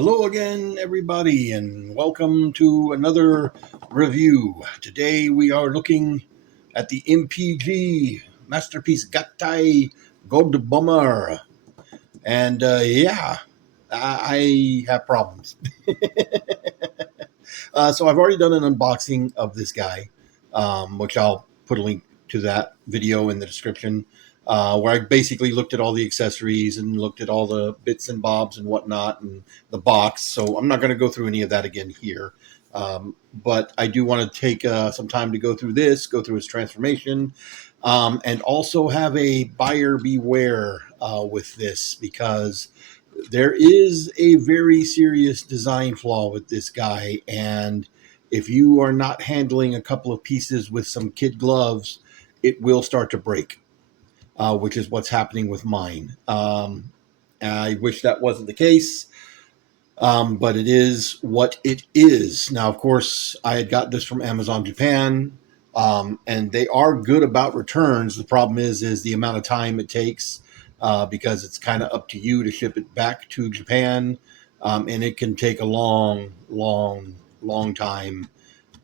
Hello again, everybody, and welcome to another review. Today we are looking at the MPG Masterpiece Gattai Godbomber. And I have problems. So I've already done an unboxing of this guy, which I'll put a link to that video in the description, where I basically looked at all the accessories and looked at all the bits and bobs and whatnot and the box. So I'm not going to go through any of that again here. But I do want to take some time to go through this, go through his transformation, and also have a buyer beware with this, because there is a very serious design flaw with this guy, and if you are not handling a couple of pieces with some kid gloves, it will start to break, which is what's happening with mine. I wish that wasn't the case, but it is what it is. Now, of course, I had got this from Amazon Japan, and they are good about returns. The problem is the amount of time it takes, because it's kind of up to you to ship it back to Japan, and it can take a long time,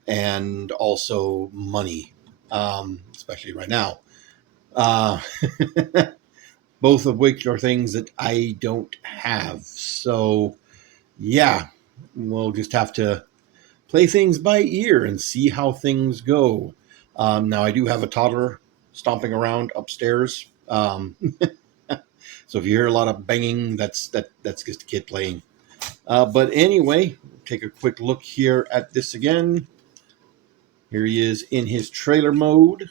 and also money, especially right now. Uh, both of which are things that I don't have. So, yeah, we'll just have to play things by ear and see how things go. Now, I do have a toddler stomping around upstairs. So if you hear a lot of banging, that's just a kid playing. But anyway, take a quick look here at this again. Here he is in his trailer mode.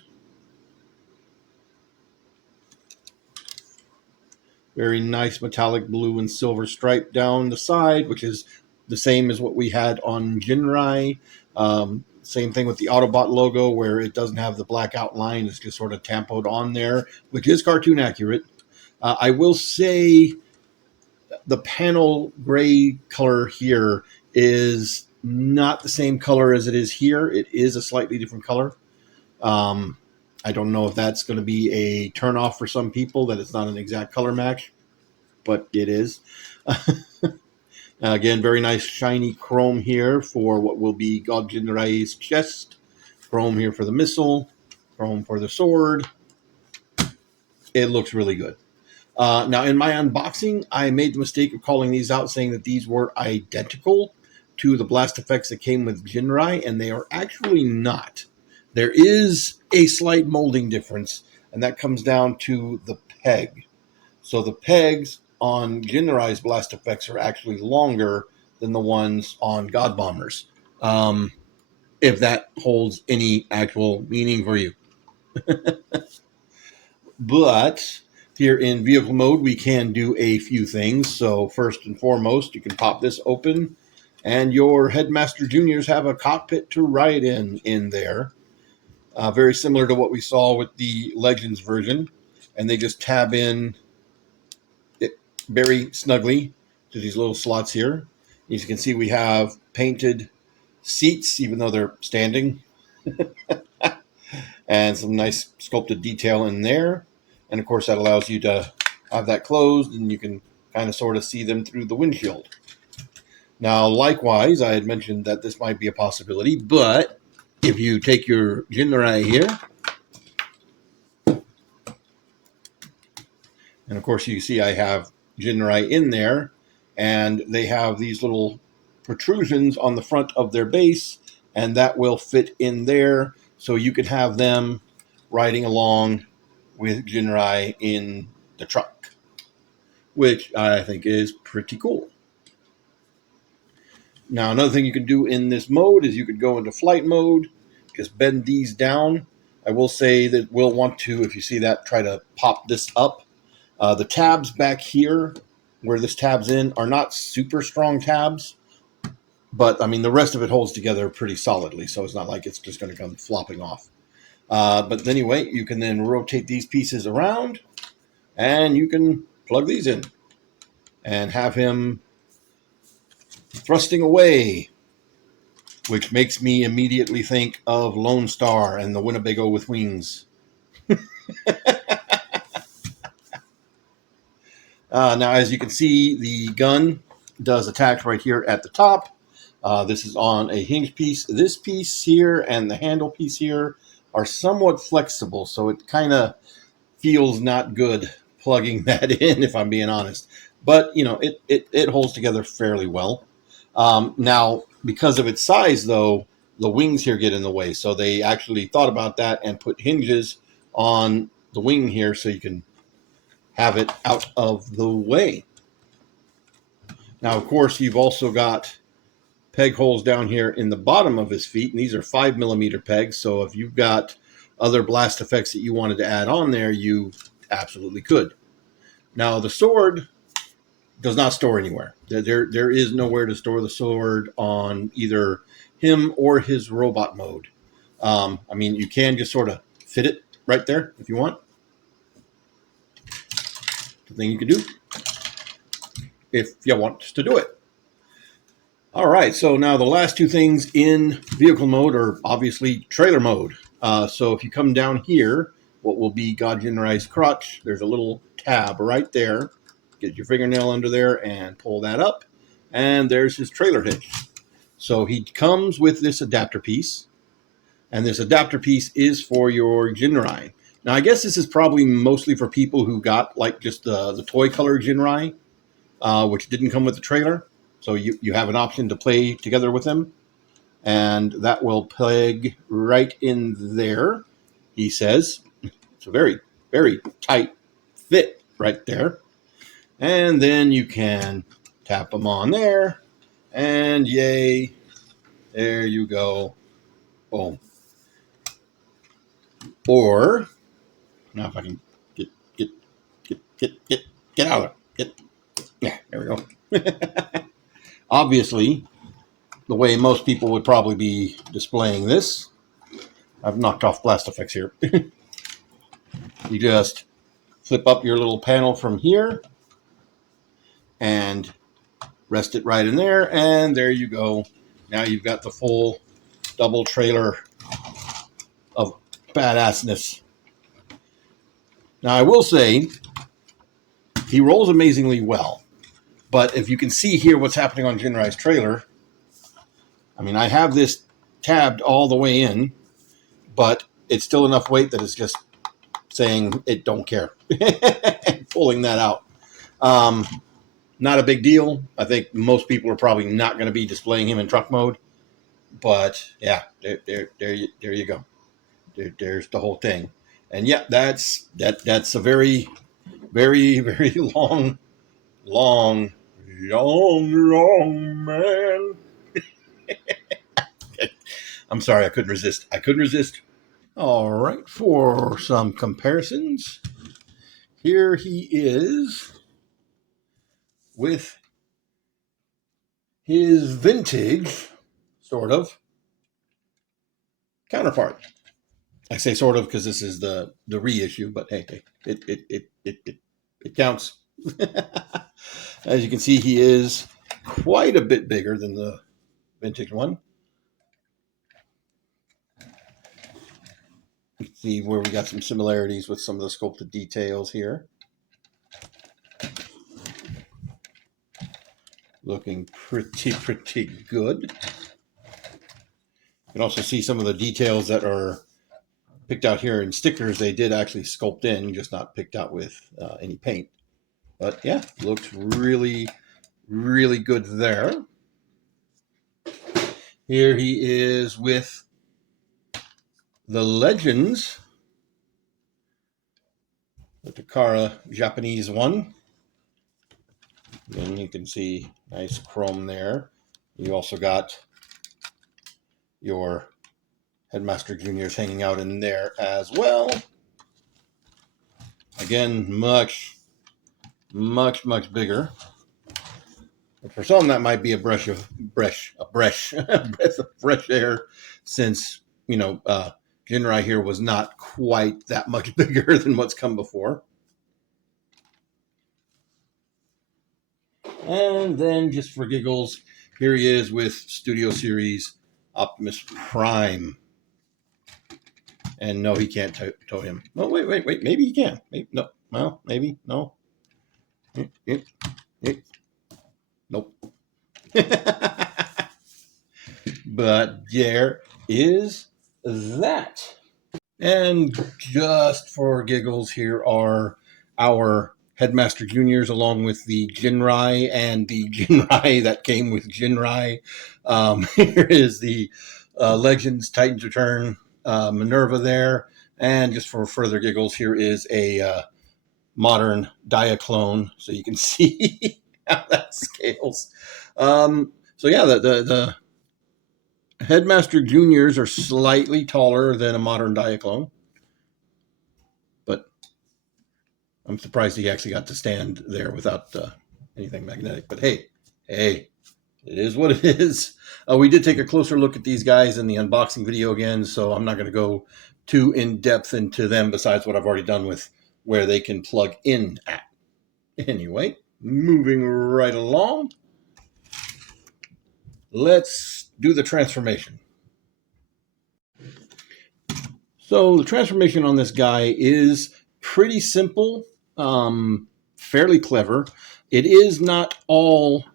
Very nice metallic blue and silver stripe down the side, which is the same as what we had on Jinrai. Same thing with the Autobot logo, where it doesn't have the black outline. It's just sort of tampoed on there, which is cartoon accurate. I will say the panel gray color here is not the same color as it is here. It is a slightly different color. I don't know if that's going to be a turnoff for some people, that it's not an exact color match, but it is. Again, very nice shiny chrome here for what will be God Jinrai's chest. Chrome here for the missile. Chrome for the sword. It looks really good. Now, in my unboxing, I made the mistake of calling these out, saying that these were identical to the blast effects that came with Jinrai, and they are actually not. There is a slight molding difference, and that comes down to the peg. So the pegs on Jinrai's blast effects are actually longer than the ones on Godbombers, if that holds any actual meaning for you. But here in vehicle mode, we can do a few things. So first and foremost, you can pop this open, and your Headmaster Juniors have a cockpit to ride in there. Very similar to what we saw with the Legends version. And they just tab in it very snugly to these little slots here. As you can see, we have painted seats, even though they're standing, and some nice sculpted detail in there. And of course, that allows you to have that closed, and you can kind of sort of see them through the windshield. Now, likewise, I had mentioned that this might be a possibility, but if you take your Jinrai here, and of course you see I have Jinrai in there, and they have these little protrusions on the front of their base, and that will fit in there, so you can have them riding along with Jinrai in the truck, which I think is pretty cool. Now, another thing you can do in this mode is you could go into flight mode, just bend these down. I will say that we'll want to, if you see that, try to pop this up. The tabs back here, where this tabs in, are not super strong tabs, but I mean, the rest of it holds together pretty solidly, so it's not like it's just going to come flopping off. But anyway, you can then rotate these pieces around, and you can plug these in and have him thrusting away, which makes me immediately think of Lone Star and the Winnebago with wings. Now, as you can see, the gun does attach right here at the top. This is on a hinge piece. This piece here and the handle piece here are somewhat flexible, so it kind of feels not good plugging that in, if I'm being honest. But, you know, it holds together fairly well. Now, because of its size, though, the wings here get in the way. So they actually thought about that and put hinges on the wing here so you can have it out of the way. Now, of course, you've also got peg holes down here in the bottom of his feet, and these are 5mm pegs. So if you've got other blast effects that you wanted to add on there, you absolutely could. Now, the sword does not store anywhere. There is nowhere to store the sword on either him or his robot mode. I mean, you can just sort of fit it right there if you want. The thing you can do if you want to do it. All right, so now the last two things in vehicle mode are obviously trailer mode. So if you come down here, what will be God Generized Crotch, there's a little tab right there. Get your fingernail under there and pull that up. And there's his trailer hitch. So he comes with this adapter piece. And this adapter piece is for your Jinrai. Now, I guess this is probably mostly for people who got like just the toy color Jinrai, which didn't come with the trailer. So you have an option to play together with them. And that will peg right in there, he says. It's a very, very tight fit right there. And then you can tap them on there. And yay, there you go. Boom. Or, now if I can get out of it. Yeah, there we go. Obviously, the way most people would probably be displaying this, I've knocked off blast effects here. You just flip up your little panel from here and rest it right in there, and there you go. Now you've got the full double trailer of badassness. Now, I will say, he rolls amazingly well, but if you can see here what's happening on Jinrai's trailer, I mean, I have this tabbed all the way in, but it's still enough weight that it's just saying it don't care. Pulling that out. Not a big deal. I think most people are probably not going to be displaying him in truck mode, but yeah, there you go. There's the whole thing. And yeah, that's a very, very, very long man. I'm sorry, I couldn't resist. All right, for some comparisons, here he is with his vintage, sort of, counterpart. I say sort of because this is the reissue, but hey, it counts. As you can see, he is quite a bit bigger than the vintage one. You can see where we got some similarities with some of the sculpted details here. Looking pretty good. You can also see some of the details that are picked out here in stickers. They did actually sculpt in, just not picked out with any paint. But yeah, looks really, really good there. Here he is with the Legends, the Takara Japanese one. And you can see nice chrome there. You also got your Headmaster Juniors hanging out in there as well. Again, much bigger. But for some, that might be a breath of fresh air, since, you know, Jinrai here was not quite that much bigger than what's come before. And then, just for giggles, here he is with Studio Series Optimus Prime. And no, he can't tow him. No, wait. Maybe he can. Maybe, no. Well, maybe. No. Nope. But there is that. And just for giggles, here are our Headmaster Juniors along with the Jinrai and the Jinrai that came with Jinrai. Here is the Legends Titans Return Minerva there. And just for further giggles, here is a modern Diaclone, so you can see how that scales. So yeah, the Headmaster Juniors are slightly taller than a modern Diaclone, but I'm surprised he actually got to stand there without anything magnetic. But hey, it is what it is. We did take a closer look at these guys in the unboxing video again, so I'm not going to go too in depth into them besides what I've already done with where they can plug in at. Anyway, moving right along, let's do the transformation. So the transformation on this guy is pretty simple, fairly clever. It is not all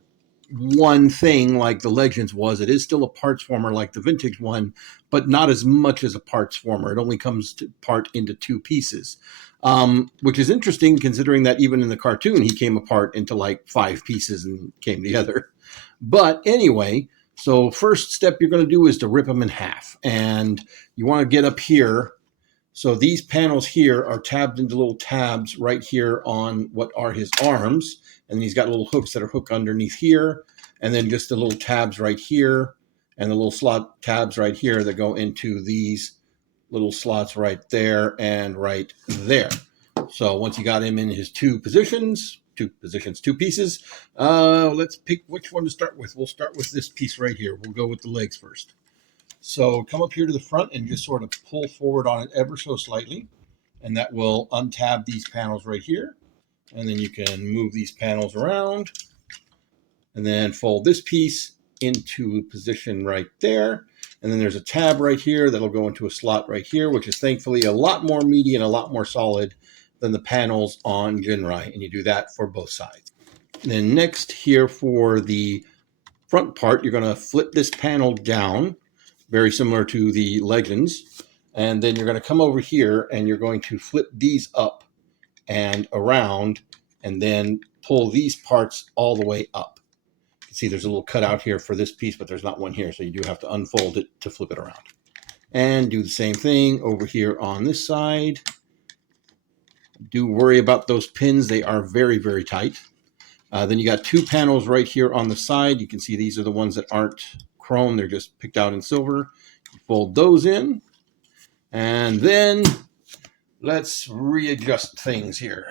one thing like the Legends was. It is still a parts former like the vintage one, but not as much as a parts former. It only comes to part into two pieces, which is interesting considering that even in the cartoon, he came apart into like 5 pieces and came together. But anyway, so first step you're going to do is to rip them in half. And you want to get up here. So these panels here are tabbed into little tabs right here on what are his arms. And he's got little hooks that are hooked underneath here. And then just the little tabs right here. And the little slot tabs right here that go into these little slots right there and right there. So once you got him in his two pieces, let's pick which one to start with. We'll start with this piece right here. We'll go with the legs first. So come up here to the front and just sort of pull forward on it ever so slightly. And that will untab these panels right here. And then you can move these panels around. And then fold this piece into position right there. And then there's a tab right here that'll go into a slot right here, which is thankfully a lot more meaty and a lot more solid than the panels on Jinrai. And you do that for both sides. And then next here for the front part, you're going to flip this panel down, very similar to the Legends. And then you're going to come over here and you're going to flip these up and around and then pull these parts all the way up. See, there's a little cutout here for this piece, but there's not one here. So you do have to unfold it to flip it around. And do the same thing over here on this side. Do worry about those pins. They are very, very tight. Then you got 2 panels right here on the side. You can see these are the ones that aren't chrome. They're just picked out in silver. You fold those in. And then let's readjust things here.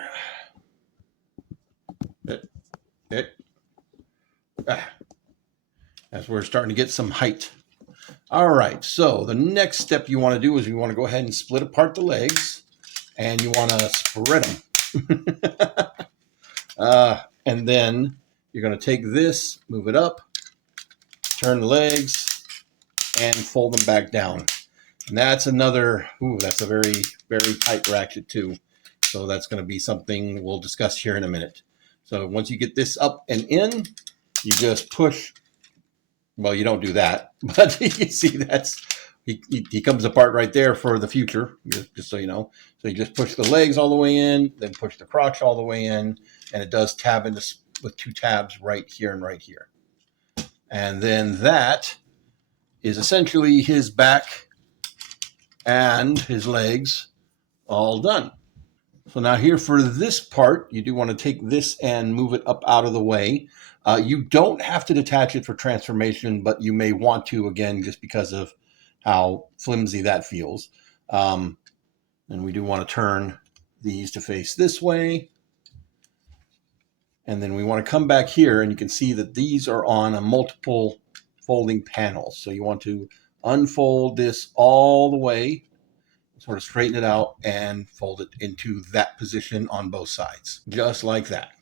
As we're starting to get some height. All right, so the next step you want to do is you want to go ahead and split apart the legs, and you want to spread them. And then you're going to take this, move it up, turn the legs, and fold them back down. And that's another, that's a very, very tight ratchet too. So that's going to be something we'll discuss here in a minute. So once you get this up and in, you just push. Well, you don't do that, but you see that's, he comes apart right there for the future, just so you know. So you just push the legs all the way in, then push the crotch all the way in, and it does tab into with 2 tabs right here and right here. And then that is essentially his back and his legs all done. So now here for this part, you do want to take this and move it up out of the way. You don't have to detach it for transformation, but you may want to, again, just because of how flimsy that feels. And we do want to turn these to face this way. And then we want to come back here, and you can see that these are on a multiple folding panels. So you want to unfold this all the way, sort of straighten it out, and fold it into that position on both sides, just like that.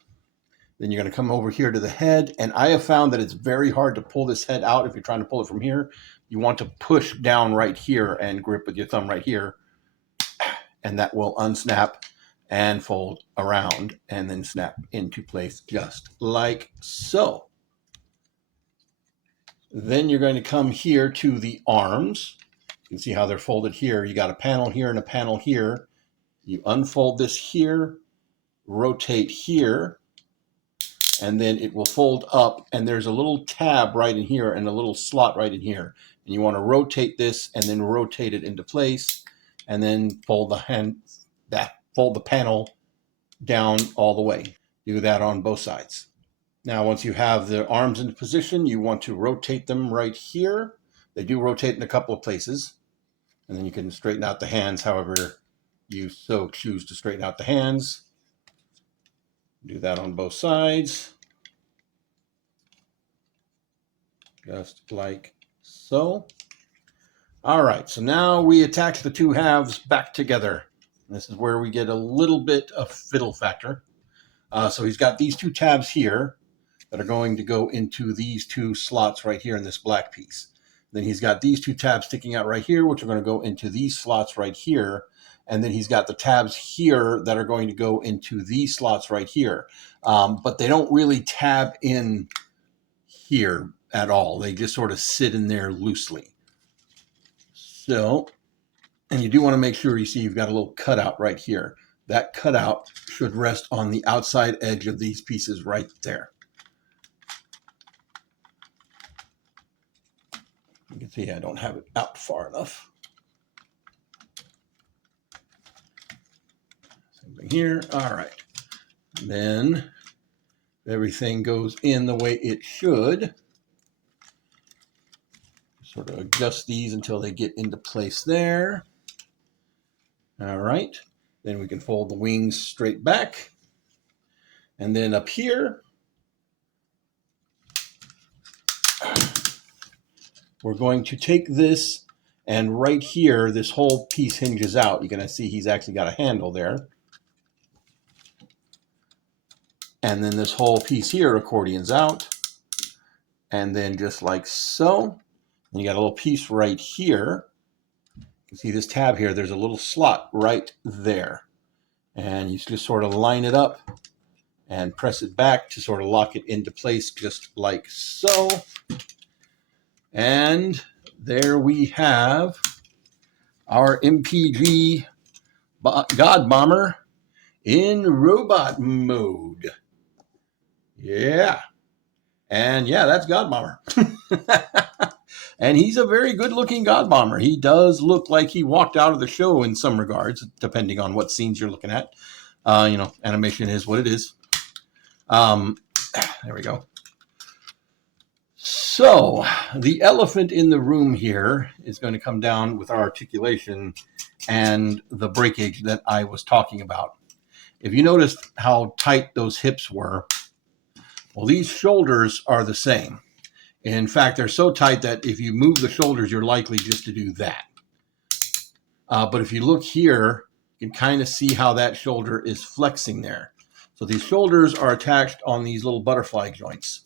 Then you're going to come over here to the head, and I have found that it's very hard to pull this head out if you're trying to pull it from here. You want to push down right here and grip with your thumb right here, and that will unsnap and fold around and then snap into place just like so. Then you're going to come here to the arms. You can see how they're folded here. You got a panel here and a panel here. You unfold this here, rotate here, and then it will fold up, and there's a little tab right in here and a little slot right in here. And you want to rotate this and then rotate it into place, and then fold the panel down all the way. Do that on both sides. Now, once you have the arms in position, you want to rotate them right here. They do rotate in a couple of places, and then you can straighten out the hands however you so choose to straighten out the hands. Do that on both sides, just like so. All right, so now we attach the two halves back together. This is where we get a little bit of fiddle factor. So he's got these two tabs here that are going to go into these two slots right here in this black piece. Then he's got these two tabs sticking out right here, which are going to go into these slots right here. And then he's got the tabs here that are going to go into these slots right here. But they don't really tab in here at all. They just sort of sit in there loosely. So, and you do want to make sure you see you've got a little cutout right here. That cutout should rest on the outside edge of these pieces right there. You can see I don't have it out far enough. Same thing here. All right. Then everything goes in the way it should. Sort of adjust these until they get into place there. All right. Then we can fold the wings straight back. And then up here, we're going to take this, and right here, this whole piece hinges out. You're going to see he's actually got a handle there. And then this whole piece here accordions out. And then just like so. And you got a little piece right here. You can see this tab here. There's a little slot right there. And you just sort of line it up and press it back to sort of lock it into place just like so. And there we have our MPG Godbomber in robot mode. Yeah. And yeah, that's Godbomber. And he's a very good looking Godbomber. He does look like he walked out of the show in some regards, depending on what scenes you're looking at. You know, animation is what it is. There we go. So the elephant in the room here is going to come down with our articulation and the breakage that I was talking about. If you noticed how tight those hips were, well, these shoulders are the same. In fact, they're so tight that if you move the shoulders, you're likely just to do that. But if you look here, you can kind of see how that shoulder is flexing there. So these shoulders are attached on these little butterfly joints.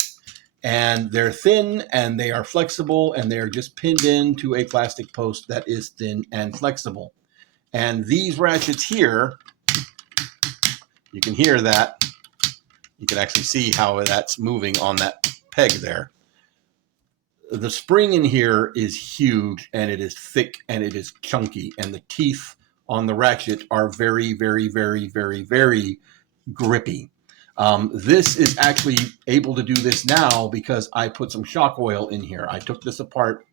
And they're thin and they are flexible and they're just pinned into a plastic post that is thin and flexible. And these ratchets here, you can hear that. You can actually see how that's moving on that peg there. The spring in here is huge and it is thick and it is chunky. And the teeth on the ratchet are very, very, very, very, very grippy. This is actually able to do this now because I put some shock oil in here. I took this apart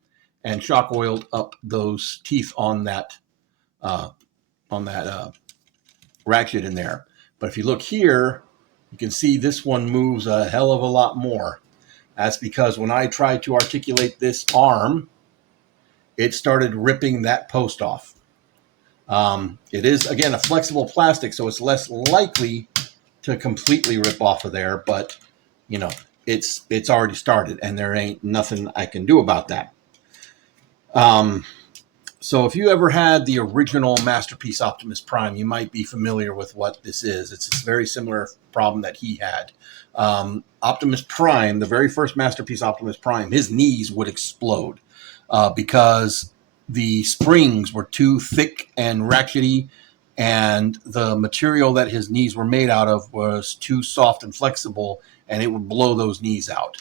and shock oiled up those teeth on that ratchet in there. But if you look here, you can see this one moves a hell of a lot more. That's because when I tried to articulate this arm, it started ripping that post off. It is, again, a flexible plastic, so it's less likely to completely rip off of there, but you know, it's already started and there ain't nothing I can do about that. So if you ever had the original Masterpiece Optimus Prime, you might be familiar with what this is. It's a very similar problem that he had. Optimus Prime, the very first Masterpiece Optimus Prime, his knees would explode because the springs were too thick and ratchety, and the material that his knees were made out of was too soft and flexible, and it would blow those knees out.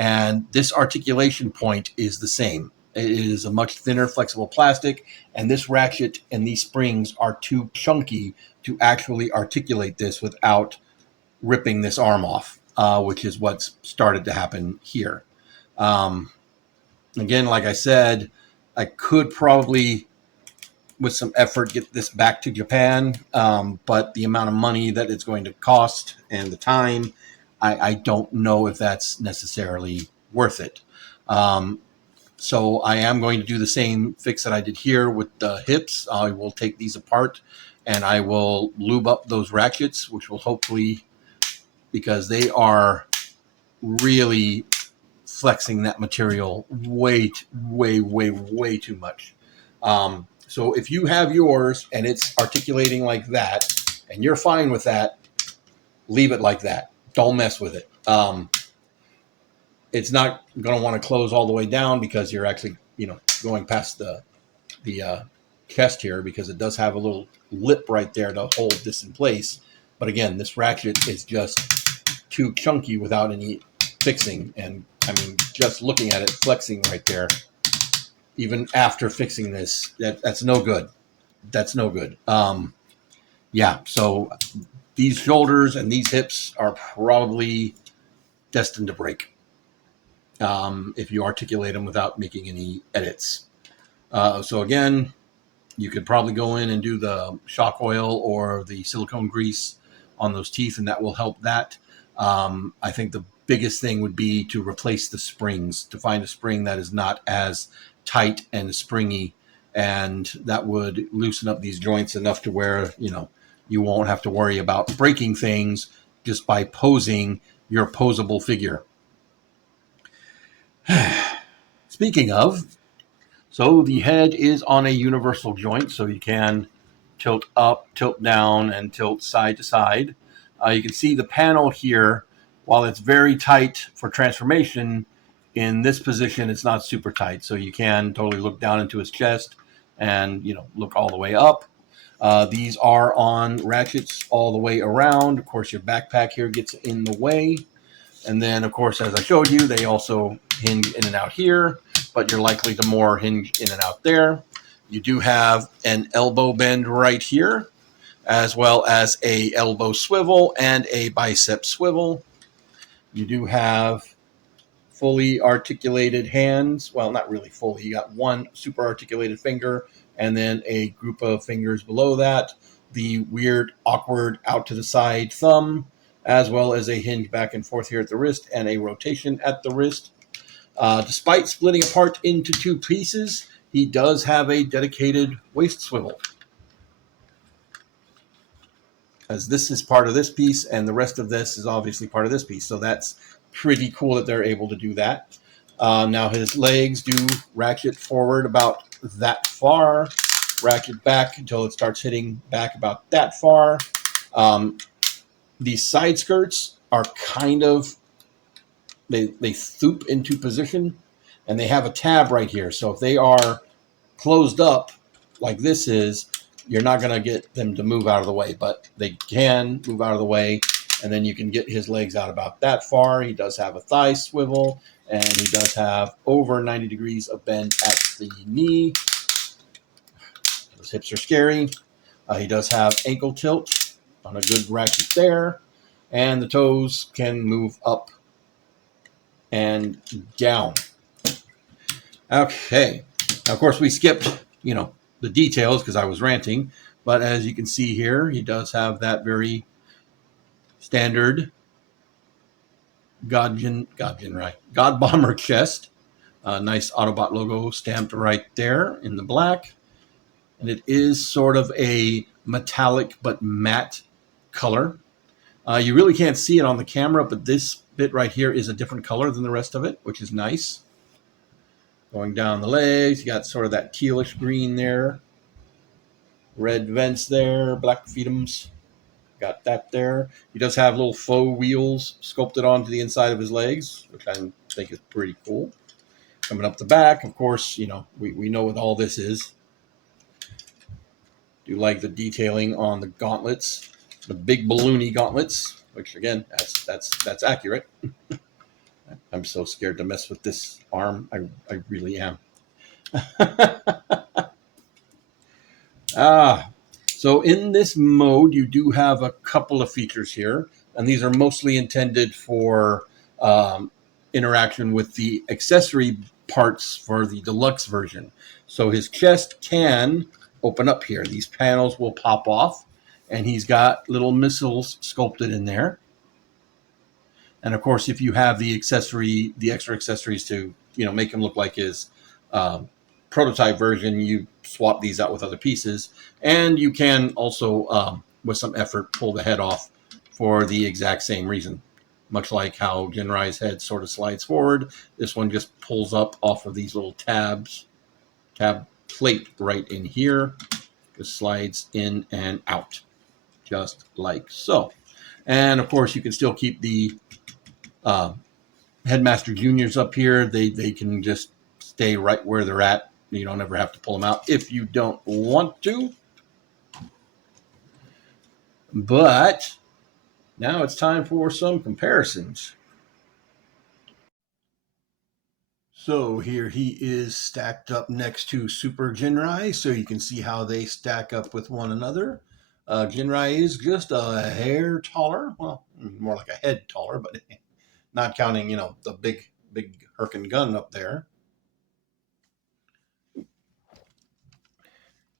And this articulation point is the same. It is a much thinner, flexible plastic, and this ratchet and these springs are too chunky to actually articulate this without ripping this arm off, which is what's started to happen here. Again, like I said, I could probably, with some effort, get this back to Japan, but the amount of money that it's going to cost and the time, I don't know if that's necessarily worth it. So I am going to do the same fix that I did here with the hips. I will take these apart and I will lube up those ratchets, which will hopefully, because they are really flexing that material way too much. So if you have yours and it's articulating like that and you're fine with that, leave it like that. Don't mess with it. It's not going to want to close all the way down because you're actually, going past the chest here, because it does have a little lip right there to hold this in place. But again, this ratchet is just too chunky without any fixing. And I mean, just looking at it flexing right there, even after fixing this, that's no good. That's no good. Yeah, so these shoulders and these hips are probably destined to break if you articulate them without making any edits. So again, you could probably go in and do the shock oil or the silicone grease on those teeth, and that will help that. I think the biggest thing would be to replace the springs, to find a spring that is not as tight and springy, and that would loosen up these joints enough to where, you won't have to worry about breaking things just by posing your posable figure. Speaking of, so the head is on a universal joint, so you can tilt up, tilt down, and tilt side to side. You can see the panel here, while it's very tight for transformation, in this position it's not super tight, so you can totally look down into his chest and look all the way up. These are on ratchets all the way around. Of course, your backpack here gets in the way. And then, of course, as I showed you, they also hinge in and out here, but you're likely to more hinge in and out there. You do have an elbow bend right here, as well as a elbow swivel and a bicep swivel. You do have fully articulated hands. Well, not really fully. You got one super articulated finger and then a group of fingers below that. The weird, awkward, out to the side thumb, as well as a hinge back and forth here at the wrist and a rotation at the wrist. Despite splitting apart into two pieces, he does have a dedicated waist swivel, as this is part of this piece and the rest of this is obviously part of this piece. So that's pretty cool that they're able to do that. Now his legs do ratchet forward about that far, ratchet back until it starts hitting back about that far. These side skirts are kind of, they thoop into position, and they have a tab right here. So if they are closed up like this is, you're not going to get them to move out of the way, but they can move out of the way, and then you can get his legs out about that far. He does have a thigh swivel, and he does have over 90 degrees of bend at the knee. Those hips are scary. He does have ankle tilt on a good ratchet there, and the toes can move up and down. Okay. Now, of course, we skipped, the details because I was ranting, but as you can see here, he does have that very standard Godbomber chest. Nice Autobot logo stamped right there in the black. And it is sort of a metallic but matte color. You really can't see it on the camera, but this bit right here is a different color than the rest of it, which is nice. Going down the legs, you got sort of that tealish green there. Red vents there, black fetums. Got that there. He does have little faux wheels sculpted onto the inside of his legs, which I think is pretty cool. Coming up the back, of course, we know what all this is. Do like the detailing on the gauntlets, the big balloony gauntlets, which again, that's accurate. I I'm so scared to mess with this arm. I really am. So in this mode, you do have a couple of features here, and these are mostly intended for interaction with the accessory parts for the deluxe version. So his chest can open up here. These panels will pop off, and he's got little missiles sculpted in there. And of course, if you have the extra accessories to make him look like his prototype version, you swap these out with other pieces, and you can also, with some effort, pull the head off for the exact same reason. Much like how Jinrai's head sort of slides forward, this one just pulls up off of these little tab plate right in here, just slides in and out, just like so. And of course, you can still keep the Headmaster Juniors up here. They can just stay right where they're at. You don't ever have to pull them out if you don't want to. But now it's time for some comparisons. So here he is stacked up next to Super Jinrai, so you can see how they stack up with one another. Jinrai is just a hair taller, well, more like a head taller, but not counting, the big Herkin gun up there.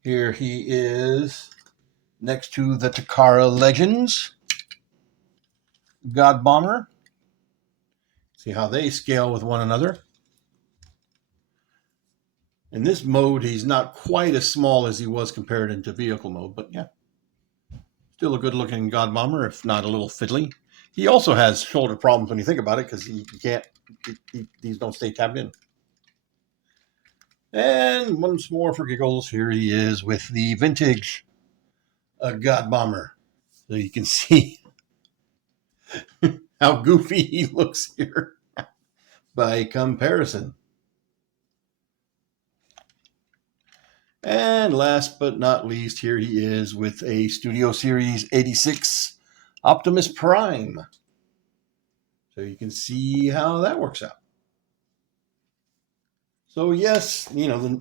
Here he is next to the Takara Legends Godbomber. See how they scale with one another. In this mode, he's not quite as small as he was compared into vehicle mode, but yeah. Still a good-looking Godbomber, if not a little fiddly. He also has shoulder problems when you think about it, because these don't stay tabbed in. And once more for giggles, here he is with the vintage Godbomber. So you can see how goofy he looks here by comparison. And last but not least, here he is with a Studio Series 86 Optimus Prime. So you can see how that works out. So yes,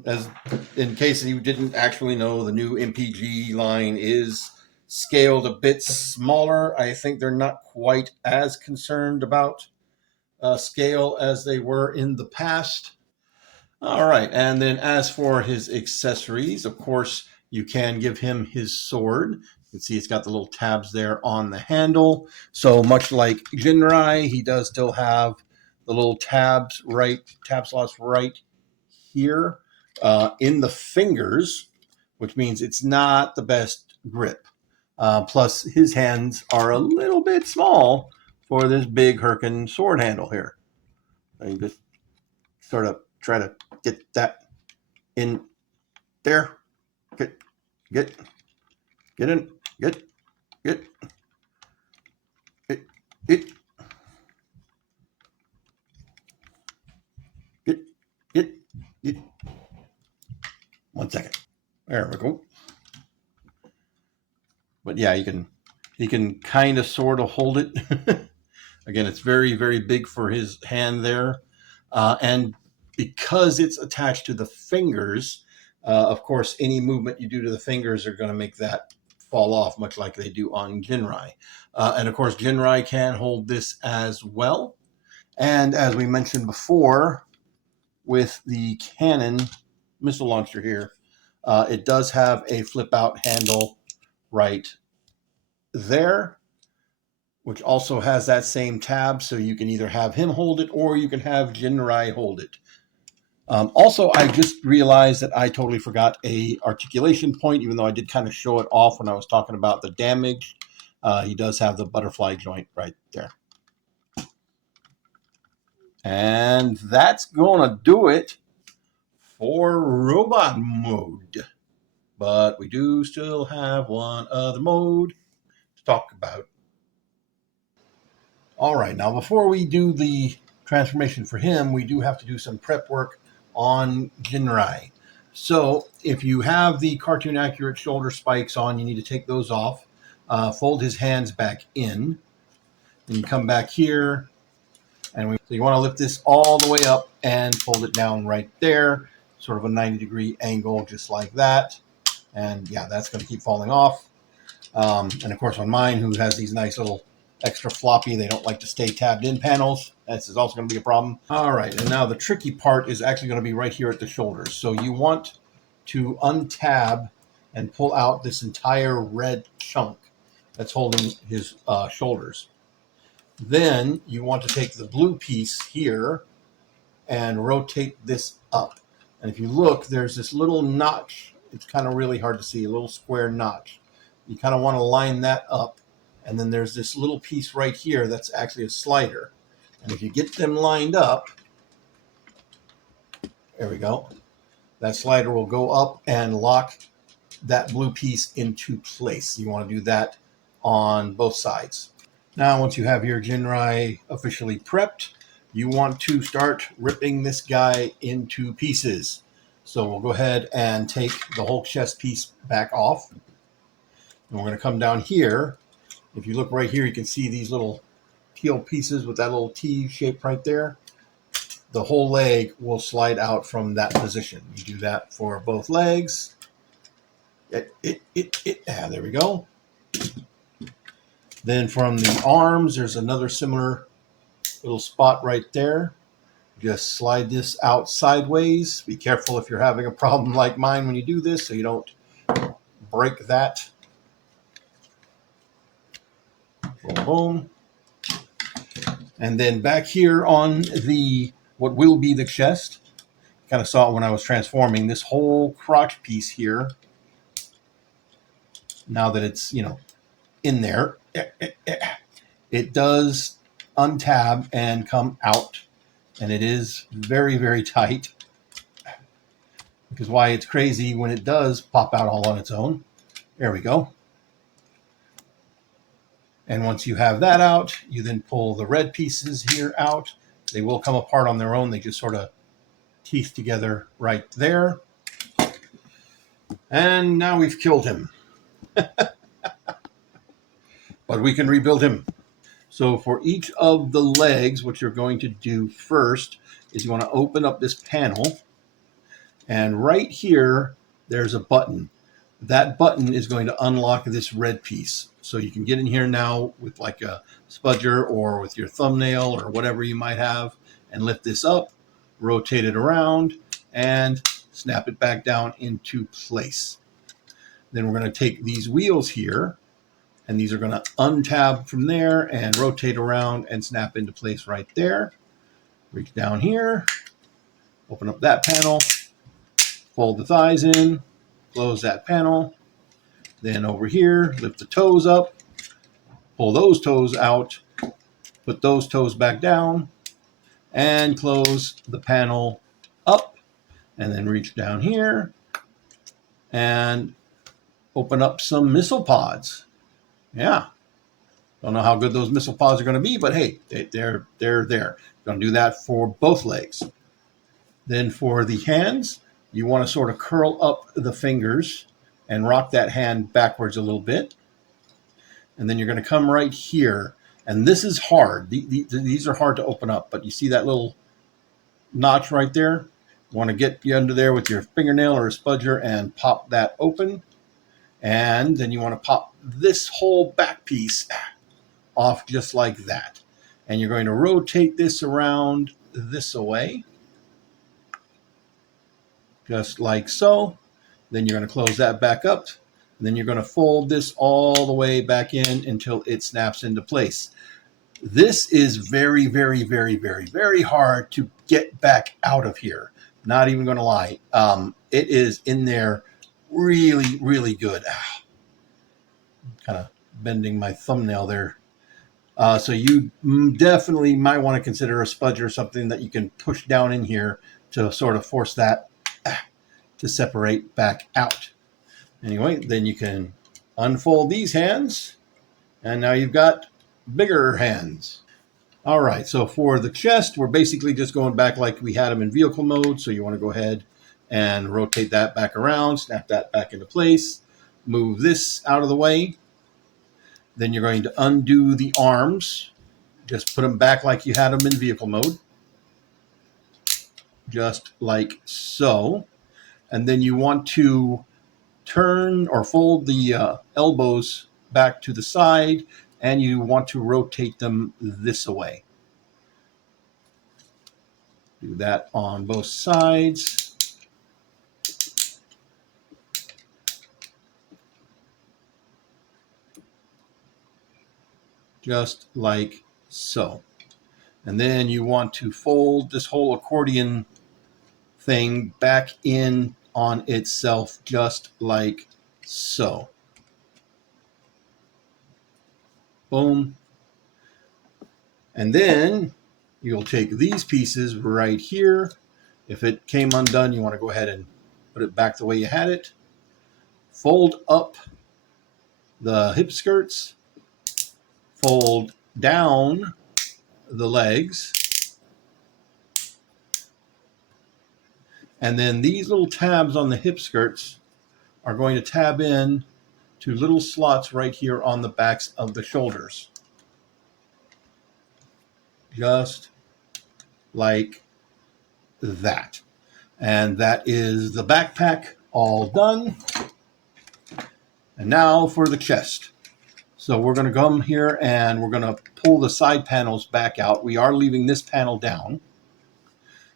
as in case you didn't actually know, the new MPG line is scaled a bit smaller. I think they're not quite as concerned about scale as they were in the past. All right, and then as for his accessories, of course, you can give him his sword. You can see it's got the little tabs there on the handle. So much like Jinrai, he does still have the little tab slots right here in the fingers, which means it's not the best grip. Plus, his hands are a little bit small for this big Herkin sword handle here. You just sort of try to get that in there. Get in. Get it. 1 second. There we go. But yeah, you can kind of sort of hold it. Again, it's very, very big for his hand there. And because it's attached to the fingers, of course, any movement you do to the fingers are going to make that fall off, much like they do on Jinrai. And of course, Jinrai can hold this as well. And as we mentioned before, with the Cannon missile launcher here, it does have a flip-out handle right there, which also has that same tab, so you can either have him hold it or you can have Jinrai hold it. Also, I just realized that I totally forgot a articulation point, even though I did kind of show it off when I was talking about the damage. He does have the butterfly joint right there. And that's going to do it for robot mode. But we do still have one other mode to talk about. All right, now before we do the transformation for him, we do have to do some prep work on Jinrai. So if you have the cartoon accurate shoulder spikes on, you need to take those off, fold his hands back in, then you come back here And so you want to lift this all the way up and fold it down right there, sort of a 90-degree angle, just like that. And yeah, that's going to keep falling off. And of course on mine, who has these nice little extra floppy, they don't like to stay tabbed in panels. This is also going to be a problem. All right, and now the tricky part is actually going to be right here at the shoulders. So you want to untab and pull out this entire red chunk that's holding his shoulders. Then you want to take the blue piece here and rotate this up. And if you look, there's this little notch. It's kind of really hard to see, a little square notch. You kind of want to line that up. And then there's this little piece right here that's actually a slider. And if you get them lined up, there we go. That slider will go up and lock that blue piece into place. You want to do that on both sides. Now, once you have your Jinrai officially prepped, you want to start ripping this guy into pieces. So we'll go ahead and take the whole chest piece back off. And we're going to come down here. If you look right here, you can see these little teal pieces with that little T shape right there. The whole leg will slide out from that position. You do that for both legs. There we go. Then from the arms, there's another similar little spot right there. Just slide this out sideways. Be careful if you're having a problem like mine when you do this, so you don't break that. Boom, boom. And then back here on the what will be the chest, kind of saw it when I was transforming this whole crotch piece here. Now that it's, in there, it does untab and come out, and it is very, very tight, because why it's crazy when it does pop out all on its own. There we go. And once you have that out, you then pull the red pieces here out. They will come apart on their own. They just sort of teeth together right there. And now we've killed him. But we can rebuild him. So for each of the legs, what you're going to do first is you want to open up this panel. And right here, there's a button. That button is going to unlock this red piece. So you can get in here now with like a spudger or with your thumbnail or whatever you might have and lift this up, rotate it around, and snap it back down into place. Then we're going to take these wheels here, and these are going to untab from there and rotate around and snap into place right there. Reach down here, open up that panel, fold the thighs in, close that panel. Then over here, lift the toes up, pull those toes out, put those toes back down, and close the panel up. And then reach down here and open up some missile pods. Yeah. Don't know how good those missile pods are going to be, but hey, they're there. Going to do that for both legs. Then for the hands, you want to sort of curl up the fingers and rock that hand backwards a little bit. And then you're going to come right here. And this is hard. These are hard to open up, but you see that little notch right there? You want to get you under there with your fingernail or a spudger and pop that open. And then you want to pop this whole back piece off just like that. And you're going to rotate this around this way, just like so. Then you're going to close that back up. And then you're going to fold this all the way back in until it snaps into place. This is very, very, very, very, very hard to get back out of here. Not even going to lie. It is in there really, really good. Kind of bending my thumbnail there. So you definitely might want to consider a spudger or something that you can push down in here to sort of force that to separate back out. Anyway, then you can unfold these hands, and now you've got bigger hands. All right, so for the chest, we're basically just going back like we had them in vehicle mode. So you want to go ahead and rotate that back around, snap that back into place, move this out of the way. Then you're going to undo the arms Just put them back like you had them in vehicle mode. Just like so. And then you want to turn or fold the elbows back to the side, and you want to rotate them this way. Do that on both sides. Just like so. And then you want to fold this whole accordion thing back in on itself, just like so. Boom. And then you'll take these pieces right here. If it came undone, you want to go ahead and put it back the way you had it. Fold up the hip skirts. Fold down the legs. And then these little tabs on the hip skirts are going to tab in to little slots right here on the backs of the shoulders. Just like that. And that is the backpack all done. And now for the chest. So we're going to come here and we're going to pull the side panels back out. We are leaving this panel down.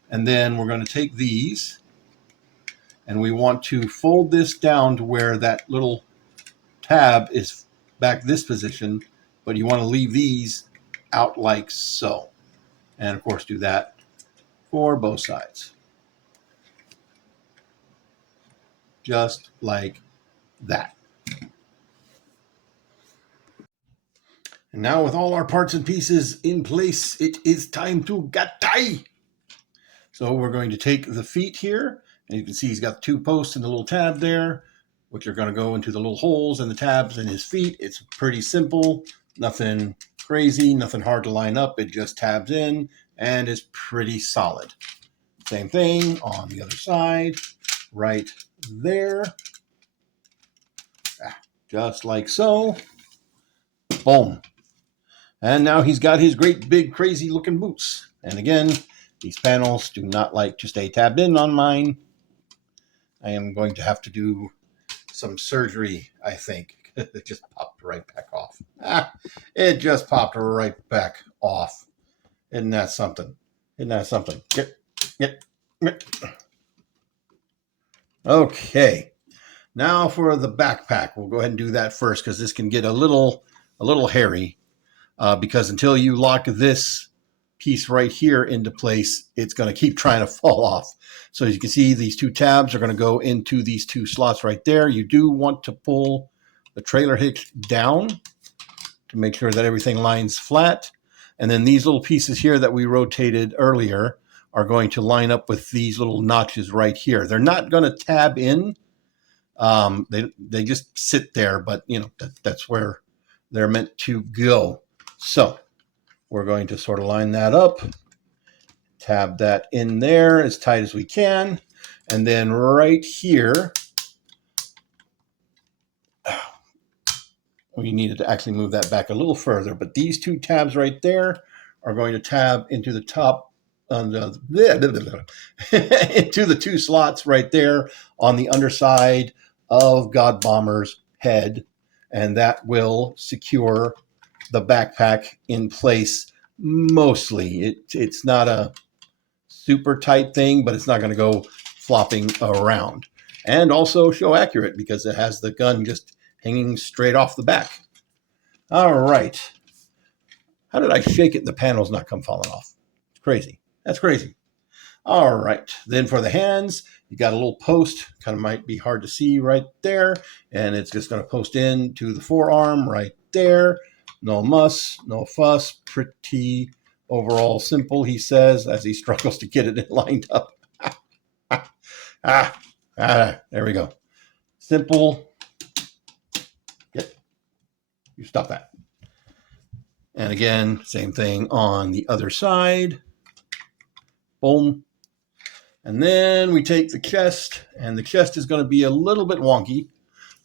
And then we're going to take these and we want to fold this down to where that little tab is back this position, but you want to leave these out like so. And of course do that for both sides. Just like that. And now with all our parts and pieces in place, it is time to gatai. So we're going to take the feet here, and you can see he's got 2 posts and the little tab there, which are going to go into the little holes and the tabs in his feet. It's pretty simple, nothing crazy, nothing hard to line up. It just tabs in and is pretty solid. Same thing on the other side, right there. Just like so. Boom. And now he's got his great big crazy looking boots. And again, these panels do not like to stay tabbed in on mine. I am going to have to do some surgery, I think. It just popped right back off. It just popped right back off. Isn't that something? Isn't that something? Get. Okay. Now for the backpack. We'll go ahead and do that first because this can get a little hairy. Because until you lock this piece right here into place, it's going to keep trying to fall off. So as you can see, these 2 tabs are going to go into these 2 slots right there. You do want to pull the trailer hitch down to make sure that everything lines flat. And then these little pieces here that we rotated earlier are going to line up with these little notches right here. They're not going to tab in. They just sit there, but you know that's where they're meant to go. So we're going to sort of line that up, tab that in there as tight as we can, and then right here, we needed to actually move that back a little further, but these 2 tabs right there are going to tab into the top, into the 2 slots right there on the underside of Godbomber's head, and that will secure the backpack in place mostly. It's not a super tight thing, but it's not going to go flopping around. And also show accurate because it has the gun just hanging straight off the back. All right. How did I shake it and the panel's not come falling off? It's crazy. That's crazy. All right. Then for the hands, you got a little post. Kind of might be hard to see right there. And it's just going to post in to the forearm right there. No muss, no fuss. Pretty overall simple, he says, as he struggles to get it lined up. There we go. Simple. Yep. You stop that. And again, same thing on the other side. Boom. And then we take the chest, and the chest is going to be a little bit wonky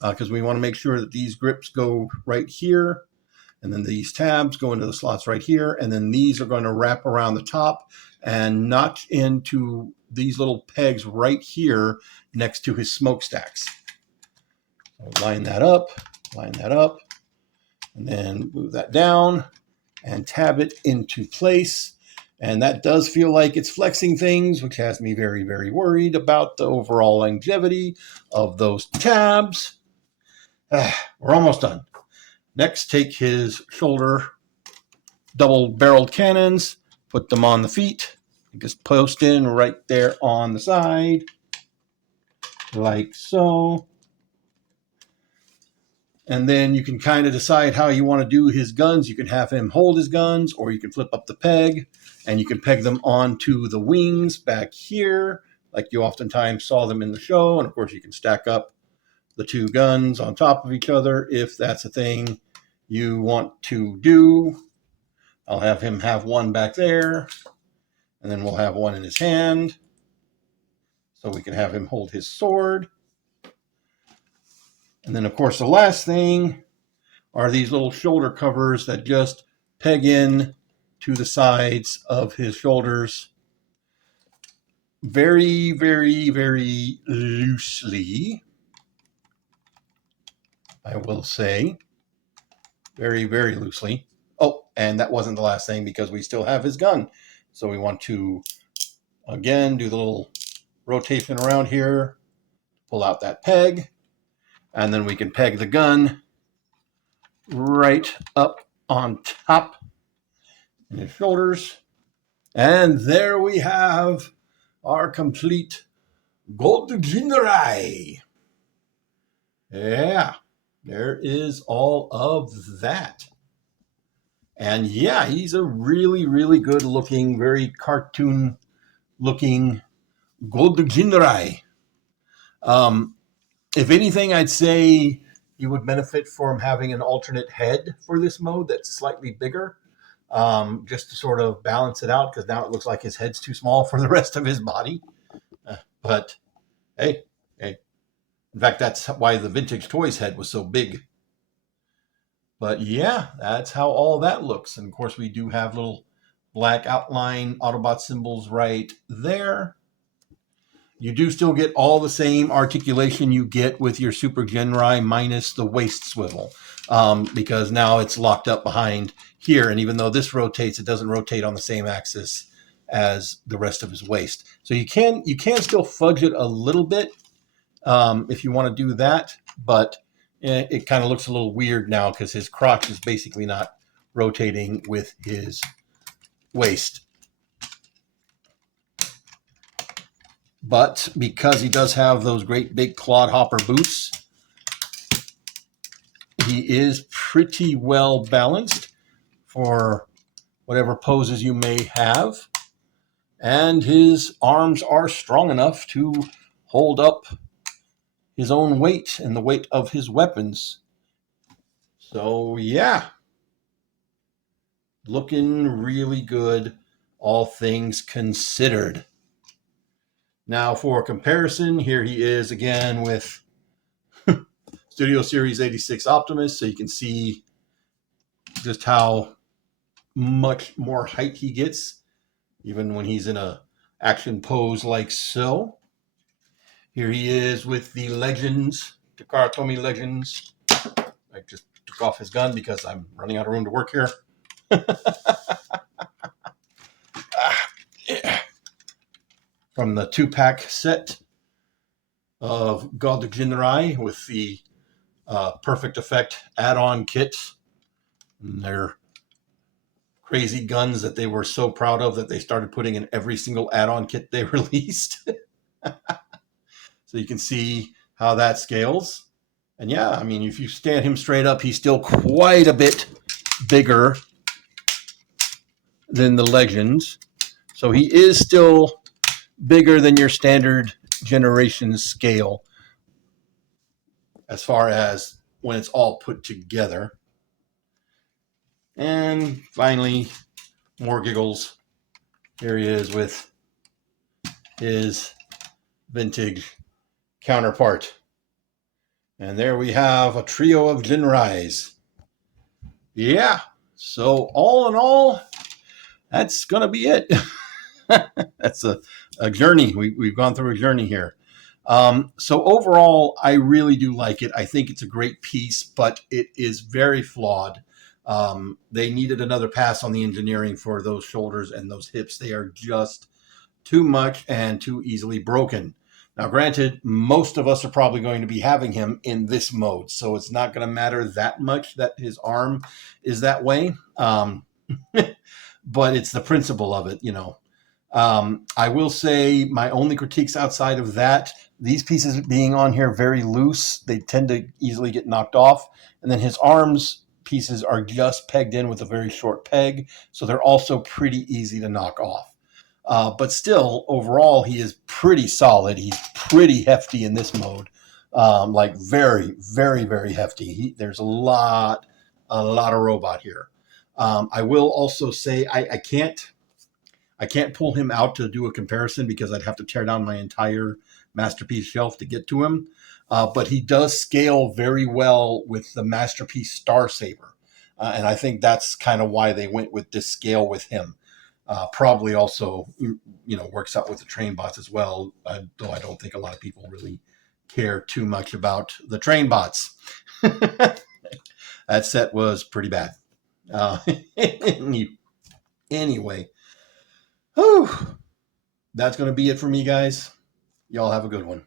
because we want to make sure that these grips go right here. And then these tabs go into the slots right here. And then these are going to wrap around the top and notch into these little pegs right here next to his smokestacks. So line that up, and then move that down and tab it into place. And that does feel like it's flexing things, which has me very, very worried about the overall longevity of those tabs. We're almost done. Next, take his shoulder double-barreled cannons, put them on the feet, just post in right there on the side, like so. And then you can kind of decide how you want to do his guns. You can have him hold his guns, or you can flip up the peg, and you can peg them onto the wings back here, like you oftentimes saw them in the show. And of course, you can stack up the two guns on top of each other if that's a thing you want to do. I'll have him have one back there, and then we'll have one in his hand, so we can have him hold his sword. And then, of course, the last thing are these little shoulder covers that just peg in to the sides of his shoulders very, very, very loosely, I will say. Very, very loosely. Oh, and that wasn't the last thing because we still have his gun. So we want to, again, do the little rotation around here, pull out that peg, and then we can peg the gun right up on top in his shoulders. And there we have our complete Godbomber. Yeah, there is all of that. And yeah, he's a really, really good looking, very cartoon looking Godbomber. If anything, I'd say you would benefit from having an alternate head for this mode that's slightly bigger, just to sort of balance it out, because now it looks like his head's too small for the rest of his body. But hey, in fact, that's why the Vintage Toys head was so big. But yeah, that's how all that looks. And of course, we do have little black outline Autobot symbols right there. You do still get all the same articulation you get with your Super Genrai minus the waist swivel, because now it's locked up behind here. And even though this rotates, it doesn't rotate on the same axis as the rest of his waist. So you can still fudge it a little bit if you want to do that, but it kind of looks a little weird now because his crotch is basically not rotating with his waist. But because he does have those great big clodhopper boots, he is pretty well balanced for whatever poses you may have. And his arms are strong enough to hold up his own weight and the weight of his weapons. So yeah, looking really good, all things considered. Now, for comparison, here he is again with Studio Series 86 Optimus, so you can see just how much more height he gets, even when he's in a action pose like so. Here he is with the Legends, TakaraTomy Legends. I just took off his gun because I'm running out of room to work here. From the 2-pack set of Godbomber with the Perfect Effect add-on kits. And they're crazy guns that they were so proud of that they started putting in every single add-on kit they released. So you can see how that scales. And yeah, I mean, if you stand him straight up, he's still quite a bit bigger than the Legends. So he is still bigger than your standard generation scale as far as when it's all put together. And finally, more giggles. Here he is with his vintage counterpart. And there we have a trio of Genrais. yeah. So all in all, that's going to be it. That's a journey. We've gone through a journey here. So overall, I really do like it. I think it's a great piece, but it is very flawed. They needed another pass on the engineering for those shoulders and those hips. They are just too much and too easily broken. Now, granted, most of us are probably going to be having him in this mode, so it's not going to matter that much that his arm is that way. But it's the principle of it, you know. I will say my only critiques outside of that, these pieces being on here very loose, they tend to easily get knocked off. And then his arms pieces are just pegged in with a very short peg, so they're also pretty easy to knock off. But still, overall, he is pretty solid. He's pretty hefty in this mode, like very, very, very hefty. There's a lot of robot here. I will also say I can't pull him out to do a comparison because I'd have to tear down my entire Masterpiece shelf to get to him. But he does scale very well with the Masterpiece Star Saber. And I think that's kind of why they went with this scale with him. Probably also, works out with the train bots as well, though I don't think a lot of people really care too much about the train bots. That set was pretty bad. Anyway, whew, that's going to be it for me, guys. Y'all have a good one.